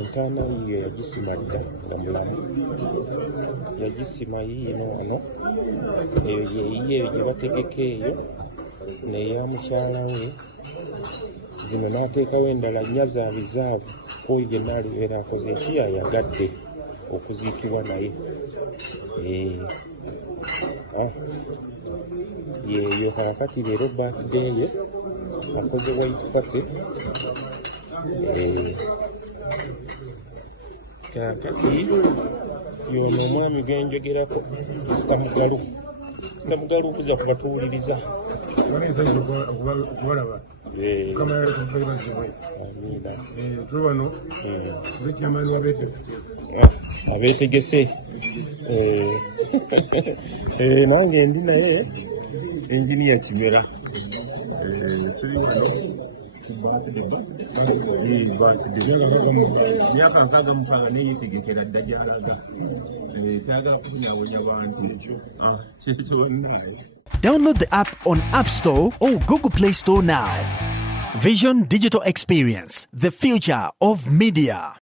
entaana yiyo yagisima dda nga mulamu, yagisima yiino wano, eyo yeyiyo eyo gye bategeka eyo neya mukyala we, zino n'ateekawo endala nnya za bizaavu k'oyo yenna alibeera akoze eki yayagadde okuziikibwa naye. Yeeyo kaakati leero birthday ye akoze white party. Kaakati y'ono omwami gwenjogerako Sita Mugalu okuza kubatuwuliriza. okubalaba Amiina. tuli wano bekyamaani Abeetegese. Nange ndi naye Engineer Kimera. Tuli wano myaka 60 neyetegekera dda gy'alaga. Kyagala kufunyawonya bantu. Download the app on App Store or Google Play Store now. Vision Digital Experience, the future of media.